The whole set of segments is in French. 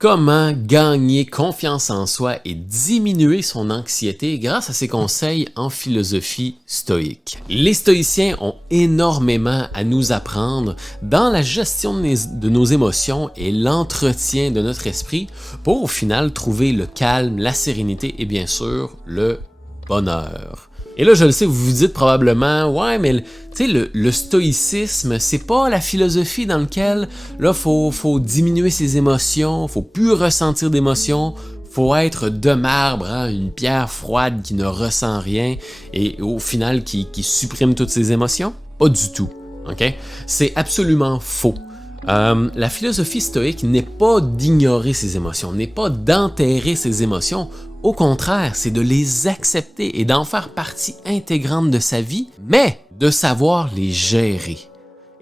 Comment gagner confiance en soi et diminuer son anxiété grâce à ses conseils en philosophie stoïque. Les stoïciens ont énormément à nous apprendre dans la gestion de nos émotions et l'entretien de notre esprit pour au final trouver le calme, la sérénité et bien sûr le bonheur. Et là, je le sais, vous vous dites probablement, ouais, mais tu sais, le stoïcisme, c'est pas la philosophie dans laquelle, là, faut diminuer ses émotions, faut plus ressentir d'émotions, faut être de marbre, hein, une pierre froide qui ne ressent rien et au final qui supprime toutes ses émotions. Pas du tout, ok? C'est absolument faux. La philosophie stoïque n'est pas d'ignorer ses émotions, n'est pas d'enterrer ses émotions. Au contraire, c'est de les accepter et d'en faire partie intégrante de sa vie, mais de savoir les gérer.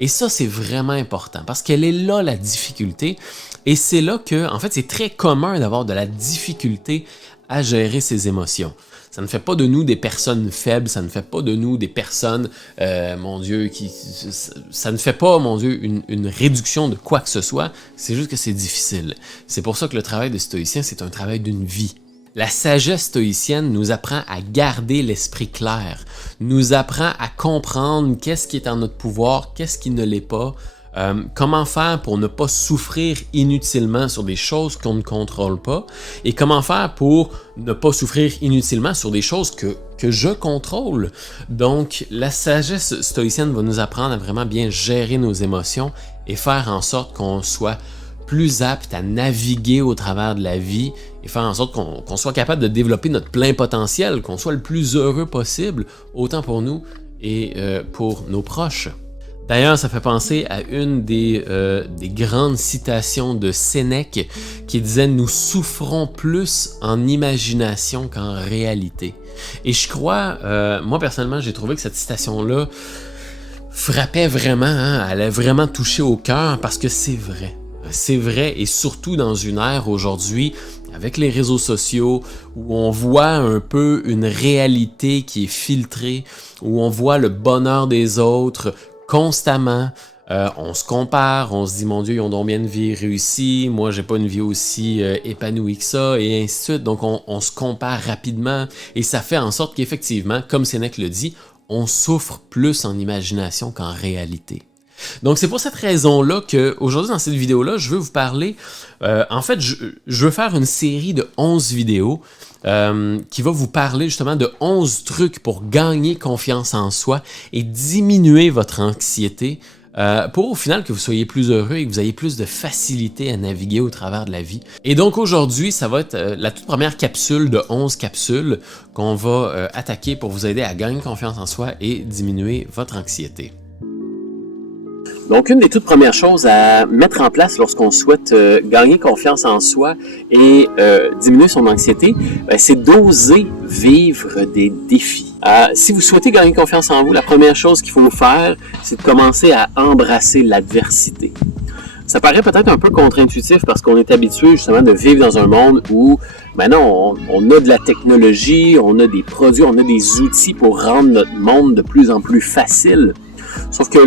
Et ça, c'est vraiment important parce qu'elle est là la difficulté. Et c'est là que, en fait, c'est très commun d'avoir de la difficulté à gérer ses émotions. Ça ne fait pas de nous des personnes faibles, ça ne fait pas de nous des personnes, mon Dieu, ça ne fait pas, mon Dieu, une réduction de quoi que ce soit. C'est juste que c'est difficile. C'est pour ça que le travail des stoïciens, c'est un travail d'une vie. La sagesse stoïcienne nous apprend à garder l'esprit clair, nous apprend à comprendre qu'est-ce qui est en notre pouvoir, qu'est-ce qui ne l'est pas, comment faire pour ne pas souffrir inutilement sur des choses qu'on ne contrôle pas et comment faire pour ne pas souffrir inutilement sur des choses que je contrôle. Donc, la sagesse stoïcienne va nous apprendre à vraiment bien gérer nos émotions et faire en sorte qu'on soit plus apte à naviguer au travers de la vie et faire en sorte qu'on soit capable de développer notre plein potentiel, qu'on soit le plus heureux possible, autant pour nous et pour nos proches. D'ailleurs, ça fait penser à une des grandes citations de Sénèque qui disait « Nous souffrons plus en imagination qu'en réalité ». Et je crois, moi personnellement, j'ai trouvé que cette citation-là frappait vraiment, hein, elle a vraiment touché au cœur parce que c'est vrai. C'est vrai, et surtout dans une ère aujourd'hui, avec les réseaux sociaux, où on voit un peu une réalité qui est filtrée, où on voit le bonheur des autres constamment, on se compare, on se dit « Mon Dieu, ils ont donc bien une vie réussie, moi j'ai pas une vie aussi épanouie que ça », et ainsi de suite. Donc on se compare rapidement, et ça fait en sorte qu'effectivement, comme Sénèque le dit, on souffre plus en imagination qu'en réalité. Donc c'est pour cette raison-là qu'aujourd'hui dans cette vidéo-là, je veux vous parler, en fait je veux faire une série de 11 vidéos qui va vous parler justement de 11 trucs pour gagner confiance en soi et diminuer votre anxiété pour au final que vous soyez plus heureux et que vous ayez plus de facilité à naviguer au travers de la vie. Et donc aujourd'hui, ça va être la toute première capsule de 11 capsules qu'on va attaquer pour vous aider à gagner confiance en soi et diminuer votre anxiété. Donc, une des toutes premières choses à mettre en place lorsqu'on souhaite gagner confiance en soi et diminuer son anxiété, c'est d'oser vivre des défis. Si vous souhaitez gagner confiance en vous, la première chose qu'il faut faire, c'est de commencer à embrasser l'adversité. Ça paraît peut-être un peu contre-intuitif parce qu'on est habitué justement de vivre dans un monde où, maintenant, on a de la technologie, on a des produits, on a des outils pour rendre notre monde de plus en plus facile. Sauf que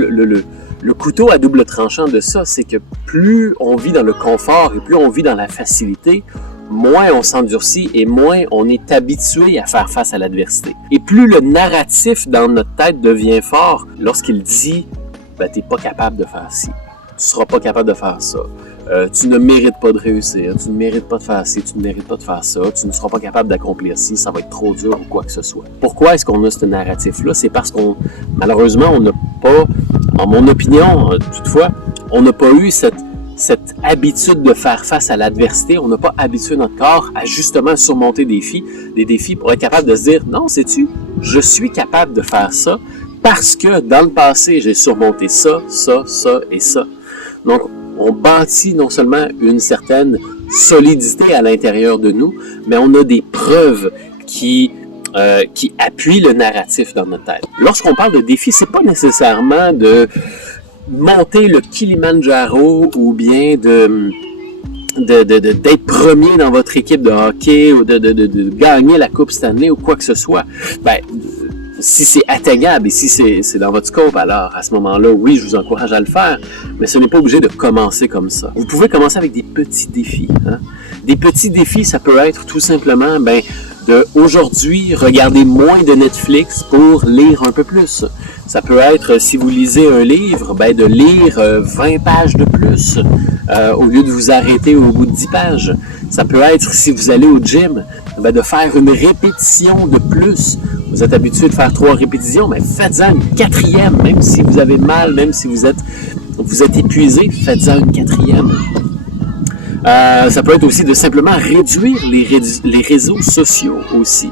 le couteau à double tranchant de ça, c'est que plus on vit dans le confort et plus on vit dans la facilité, moins on s'endurcit et moins on est habitué à faire face à l'adversité. Et plus le narratif dans notre tête devient fort lorsqu'il dit « t'es pas capable de faire ci, tu seras pas capable de faire ça, tu ne mérites pas de réussir, tu ne mérites pas de faire ci, tu ne mérites pas de faire ça, tu ne seras pas capable d'accomplir ci, ça va être trop dur ou quoi que ce soit. » Pourquoi est-ce qu'on a ce narratif-là? C'est parce qu'on, malheureusement, on n'a pas, en mon opinion, toutefois, on n'a pas eu cette habitude de faire face à l'adversité. On n'a pas habitué notre corps à justement surmonter des défis pour être capable de se dire « Non, sais-tu, je suis capable de faire ça parce que dans le passé, j'ai surmonté ça, ça, ça et ça. » Donc, on bâtit non seulement une certaine solidité à l'intérieur de nous, mais on a des preuves qui appuient le narratif dans notre tête. Lorsqu'on parle de défi, c'est pas nécessairement de monter le Kilimandjaro ou bien d'être premier dans votre équipe de hockey ou de gagner la Coupe Stanley ou quoi que ce soit. Si c'est atteignable et si c'est dans votre scope, alors à ce moment-là, oui, je vous encourage à le faire, mais ce n'est pas obligé de commencer comme ça. Vous pouvez commencer avec des petits défis. Hein? Des petits défis, ça peut être tout simplement, de aujourd'hui, regarder moins de Netflix pour lire un peu plus. Ça peut être, si vous lisez un livre, de lire 20 pages de plus au lieu de vous arrêter au bout de 10 pages. Ça peut être, si vous allez au gym, de faire une répétition de plus. Vous êtes habitué de faire 3 répétitions, mais faites-en une 4e, même si vous avez mal, même si vous êtes épuisé, faites-en une 4e. Ça peut être aussi de simplement réduire les réseaux sociaux aussi.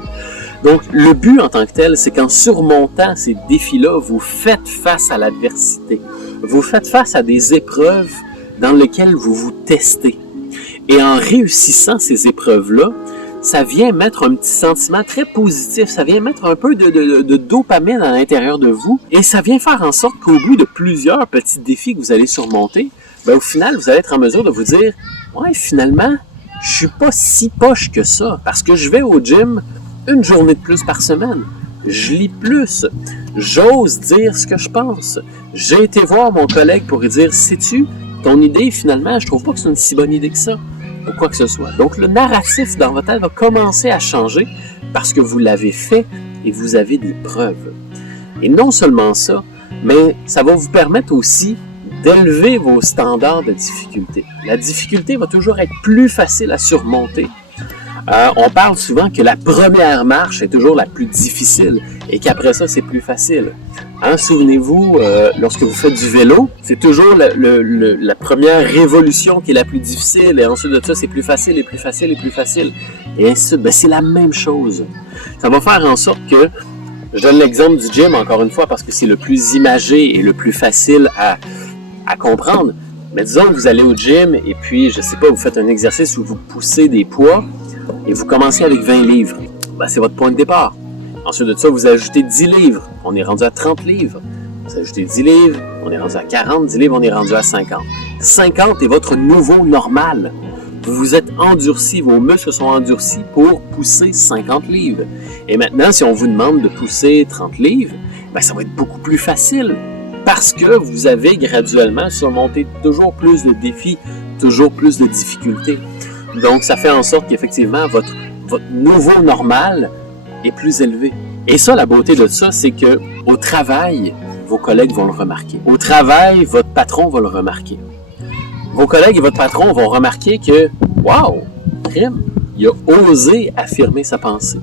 Donc, le but en tant que tel, c'est qu'en surmontant ces défis-là, vous faites face à l'adversité. Vous faites face à des épreuves dans lesquelles vous vous testez. Et en réussissant ces épreuves-là, ça vient mettre un petit sentiment très positif, ça vient mettre un peu de dopamine à l'intérieur de vous, et ça vient faire en sorte qu'au bout de plusieurs petits défis que vous allez surmonter, au final, vous allez être en mesure de vous dire « Ouais, finalement, je suis pas si poche que ça, parce que je vais au gym une journée de plus par semaine. Je lis plus. J'ose dire ce que je pense. J'ai été voir mon collègue pour lui dire « Sais-tu, ton idée, finalement, je trouve pas que c'est une si bonne idée que ça. » Ou quoi que ce soit. Donc, le narratif dans votre tête va commencer à changer parce que vous l'avez fait et vous avez des preuves. Et non seulement ça, mais ça va vous permettre aussi d'élever vos standards de difficulté. La difficulté va toujours être plus facile à surmonter. On parle souvent que la première marche est toujours la plus difficile et qu'après ça, c'est plus facile. Souvenez-vous, lorsque vous faites du vélo, c'est toujours la première révolution qui est la plus difficile et ensuite de ça, c'est plus facile et plus facile et plus facile. Et ainsi de suite. C'est la même chose. Ça va faire en sorte que, je donne l'exemple du gym encore une fois parce que c'est le plus imagé et le plus facile à comprendre. Mais disons que vous allez au gym et puis, je sais pas, vous faites un exercice où vous poussez des poids et vous commencez avec 20 livres. C'est votre point de départ. Ensuite de ça, vous ajoutez 10 livres. On est rendu à 30 livres. Vous ajoutez 10 livres, on est rendu à 40. 10 livres, on est rendu à 50. 50 est votre nouveau normal. Vous vous êtes endurci, vos muscles sont endurcis pour pousser 50 livres. Et maintenant, si on vous demande de pousser 30 livres, ça va être beaucoup plus facile parce que vous avez graduellement surmonté toujours plus de défis, toujours plus de difficultés. Donc, ça fait en sorte qu'effectivement, votre nouveau normal est plus élevé. Et ça, la beauté de ça, c'est que au travail, vos collègues vont le remarquer. Au travail, votre patron va le remarquer. Vos collègues et votre patron vont remarquer que « Wow! Crime! Il a osé affirmer sa pensée.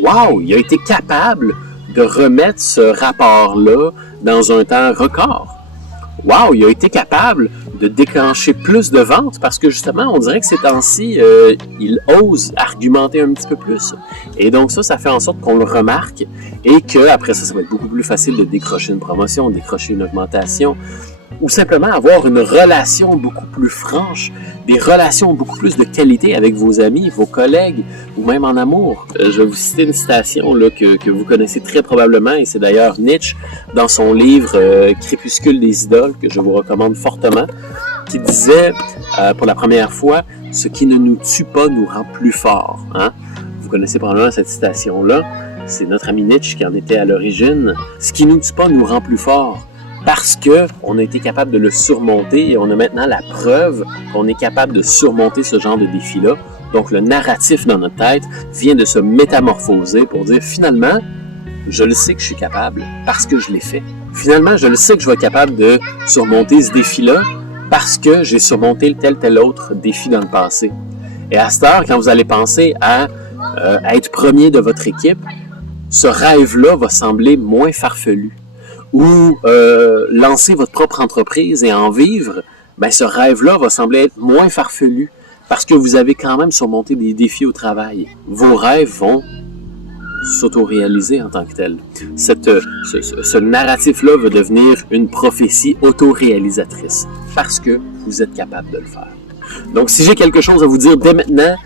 Wow! Il a été capable de remettre ce rapport-là dans un temps record. Wow! Il a été capable de déclencher plus de ventes parce que justement, on dirait que ces temps-ci, il ose argumenter un petit peu plus. Et donc ça fait en sorte qu'on le remarque et qu'après ça va être beaucoup plus facile de décrocher une promotion, décrocher une augmentation ou simplement avoir une relation beaucoup plus franche, des relations beaucoup plus de qualité avec vos amis, vos collègues ou même en amour. Je vais vous citer une citation là, que vous connaissez très probablement et c'est d'ailleurs Nietzsche dans son livre Crépuscule des idoles que je vous recommande fortement qui disait pour la première fois « Ce qui ne nous tue pas nous rend plus forts ». Vous connaissez probablement cette citation-là. C'est notre ami Nietzsche qui en était à l'origine. « Ce qui ne nous tue pas nous rend plus forts ». Parce qu'on a été capable de le surmonter et on a maintenant la preuve qu'on est capable de surmonter ce genre de défi-là. Donc, le narratif dans notre tête vient de se métamorphoser pour dire finalement, je le sais que je suis capable parce que je l'ai fait. Finalement, je le sais que je vais être capable de surmonter ce défi-là parce que j'ai surmonté tel autre défi dans le passé. Et à cette heure, quand vous allez penser à être premier de votre équipe, ce rêve-là va sembler moins farfelu. Ou lancer votre propre entreprise et en vivre, ce rêve-là va sembler être moins farfelu parce que vous avez quand même surmonté des défis au travail. Vos rêves vont s'auto-réaliser en tant que tel. Ce narratif-là va devenir une prophétie auto-réalisatrice parce que vous êtes capable de le faire. Donc, si j'ai quelque chose à vous dire dès maintenant,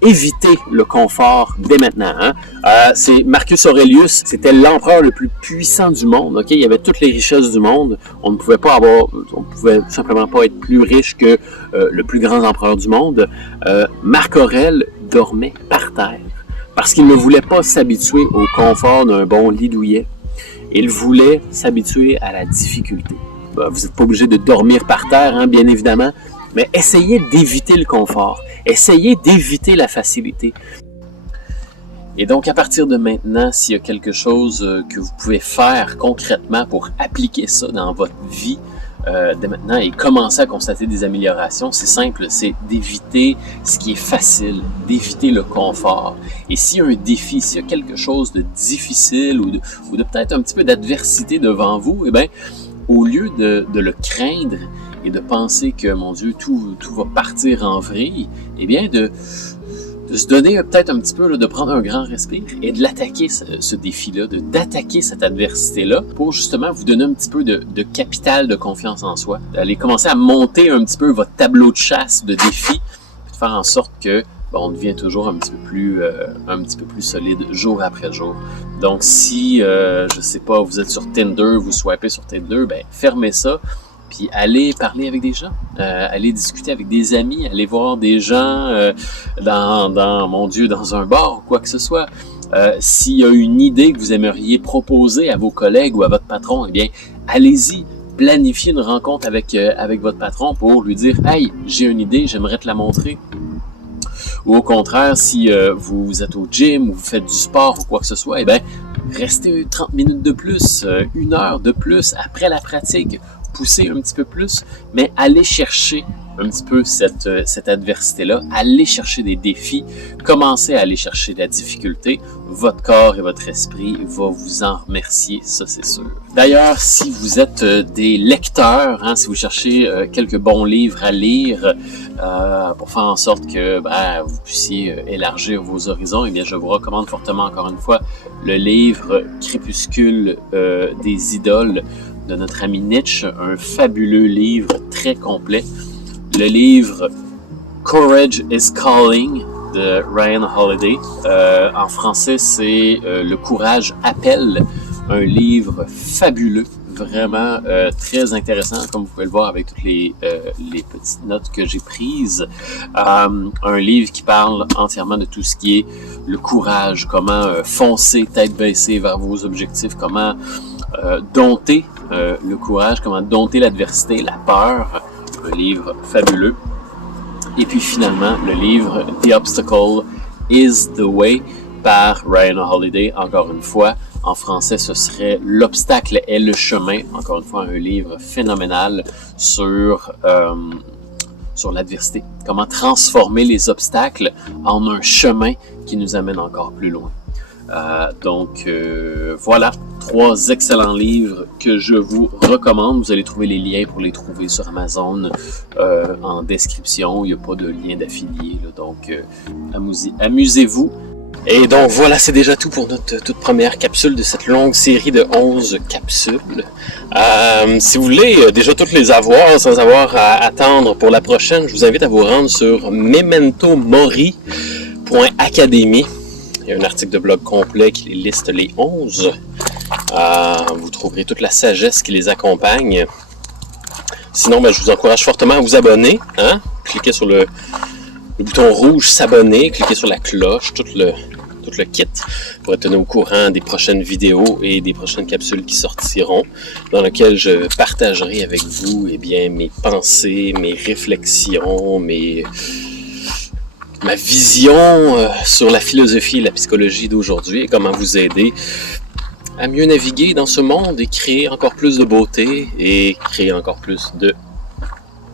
évitez le confort dès maintenant. C'est Marcus Aurelius, c'était l'empereur le plus puissant du monde. Il y avait toutes les richesses du monde. On ne pouvait simplement pas être plus riche que le plus grand empereur du monde. Marc Aurèle dormait par terre Parce qu'il ne voulait pas s'habituer au confort d'un bon lit douillet. Il voulait s'habituer à la difficulté. Vous n'êtes pas obligé de dormir par terre, hein, bien évidemment, mais essayez d'éviter le confort. Essayez d'éviter la facilité. Et donc, à partir de maintenant, s'il y a quelque chose que vous pouvez faire concrètement pour appliquer ça dans votre vie, dès maintenant et commencer à constater des améliorations, c'est simple, c'est d'éviter ce qui est facile, d'éviter le confort. Et s'il y a un défi, s'il y a quelque chose de difficile ou de peut-être un petit peu d'adversité devant vous, eh bien, au lieu de le craindre et de penser que, mon Dieu, tout va partir en vrille, eh bien, de se donner peut-être un petit peu, là, de prendre un grand respire et de l'attaquer, ce défi-là, d'attaquer cette adversité-là pour justement vous donner un petit peu de capital de confiance en soi, d'aller commencer à monter un petit peu votre tableau de chasse de défis, de faire en sorte que on devient toujours un petit peu plus solide jour après jour. Donc si, je sais pas, vous êtes sur Tinder, vous swipez sur Tinder, ben fermez ça. Puis allez parler avec des gens, allez discuter avec des amis, allez voir des gens dans un bar ou quoi que ce soit. S'il y a une idée que vous aimeriez proposer à vos collègues ou à votre patron, eh bien, allez-y, planifiez une rencontre avec votre patron pour lui dire « Hey, j'ai une idée, j'aimerais te la montrer ». Ou au contraire, si vous êtes au gym ou vous faites du sport ou quoi que ce soit, eh bien, restez 30 minutes de plus, 1 heure de plus après la pratique. Pousser un petit peu plus, mais allez chercher un petit peu cette adversité-là, allez chercher des défis, commencez à aller chercher de la difficulté, votre corps et votre esprit vont vous en remercier, ça c'est sûr. D'ailleurs, si vous êtes des lecteurs, hein, si vous cherchez quelques bons livres à lire pour faire en sorte que vous puissiez élargir vos horizons, eh bien je vous recommande fortement encore une fois le livre Crépuscule des idoles de notre ami Nietzsche, un fabuleux livre très complet. Le livre Courage is Calling de Ryan Holiday. En français, c'est Le courage appelle, un livre fabuleux, vraiment très intéressant, comme vous pouvez le voir avec toutes les petites notes que j'ai prises. Un livre qui parle entièrement de tout ce qui est le courage, comment foncer tête baissée vers vos objectifs, comment dompter le courage, comment dompter l'adversité, la peur, un livre fabuleux. Et puis finalement, le livre The Obstacle is the Way par Ryan Holiday, encore une fois. En français, ce serait L'obstacle est le chemin, encore une fois, un livre phénoménal sur l'adversité. Comment transformer les obstacles en un chemin qui nous amène encore plus loin. Voilà, 3 excellents livres que je vous recommande. Vous allez trouver les liens pour les trouver sur Amazon en description. Il n'y a pas de lien d'affilié, donc amusez-vous. Et donc voilà, c'est déjà tout pour notre toute première capsule de cette longue série de 11 capsules. Si vous voulez déjà toutes les avoir sans avoir à attendre pour la prochaine, je vous invite à vous rendre sur mementomori.academy. Il y a un article de blog complet qui liste les 11. Vous trouverez toute la sagesse qui les accompagne. Sinon, je vous encourage fortement à vous abonner. Hein? Cliquez sur le bouton rouge s'abonner, cliquez sur la cloche, tout le kit pour être tenu au courant des prochaines vidéos et des prochaines capsules qui sortiront, dans lesquelles je partagerai avec vous mes pensées, mes réflexions, ma vision sur la philosophie et la psychologie d'aujourd'hui et comment vous aider à mieux naviguer dans ce monde et créer encore plus de beauté et créer encore plus de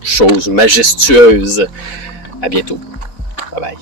choses majestueuses. À bientôt. Bye bye.